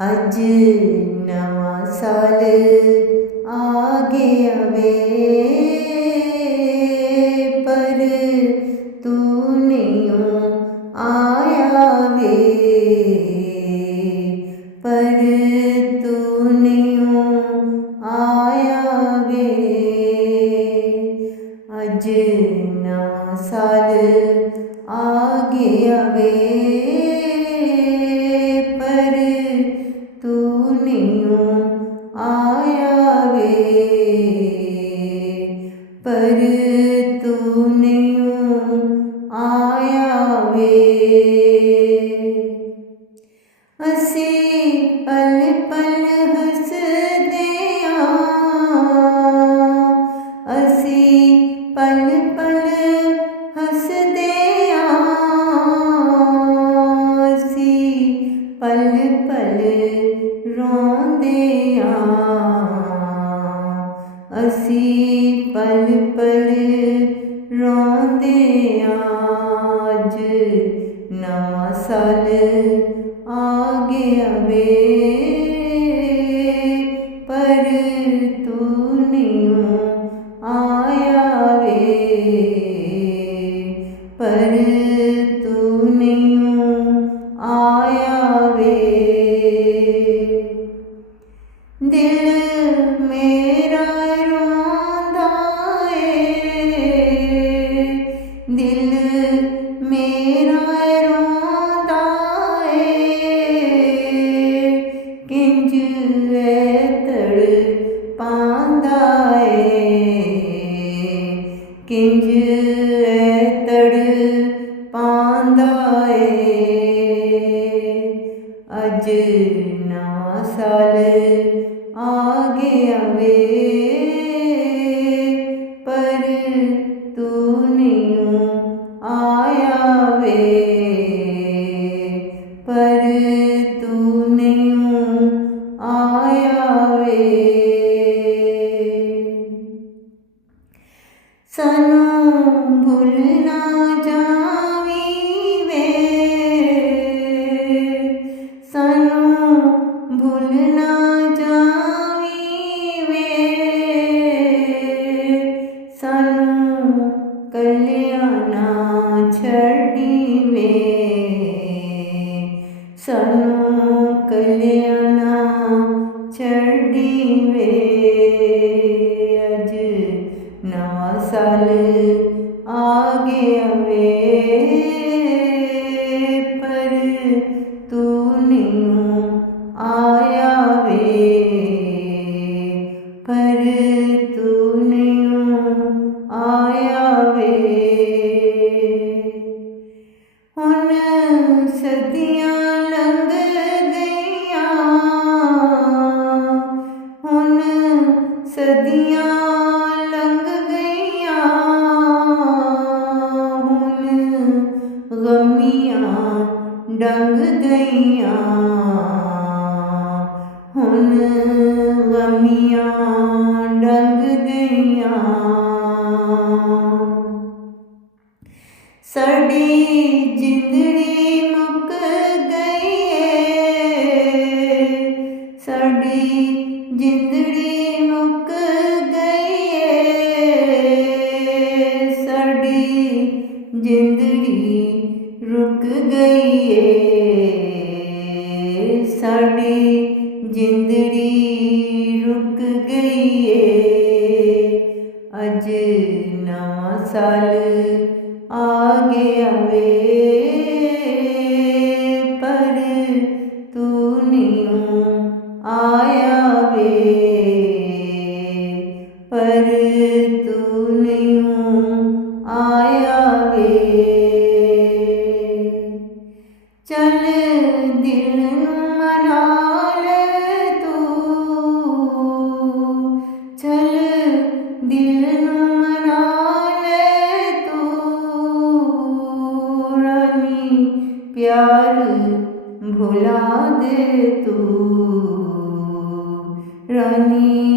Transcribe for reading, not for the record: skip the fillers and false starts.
अज नवा साल आ गया वे, पर तू नहीं आया वे, पर तू नहीं आया वे। अज नवा साल आ गया वे, पर तू नहीं आया वे, पर तू नहीं आया वे। असी पल पल हसदे असी पल पल हसदे असी पल पल रोंदे असी पल पल रोंदे। अज नवा साल आ गया वे, पर तू नहीं आया वे, पर तू नहीं आया वे। दिल मेरा रोंदा है, दिल मेरा रोंदा है, किंज तड़पांदा है, किंज तड़पांदा है। अज नवा साल आ गया वे, पर तू नहीं आया वे, पर तू नहीं आया वे। सानू भूल ना जावी वे, सानू भूल ना जावी वे, सानू कलिया ना छड़ी वे, सानू कलिया ना छड़ी वे। अज नवा साल आ गया वे, पर तू नहीं आया वे, पर तू नहीं आया वे। हुन सदियां लंघ गईयां, हुन सदियां लंघ गईयां, हुन गमियां डंग गईयां, हुन गमियां डंग गईयां। साडी जिंदड़ी मुक गई है, साडी जिंदड़ी मुक गई है, साडी जिंदड़ी रुक गई है, साडी जिंदड़ी रुक गई है। अज नवा साल आ गया वे, पर तू नहीं आया वे, पर तू नहीं आया वे। चल दिल नू मना ले तू, चल दिल नू मना ले तू, रानी प्यार भुला दे तू, रानी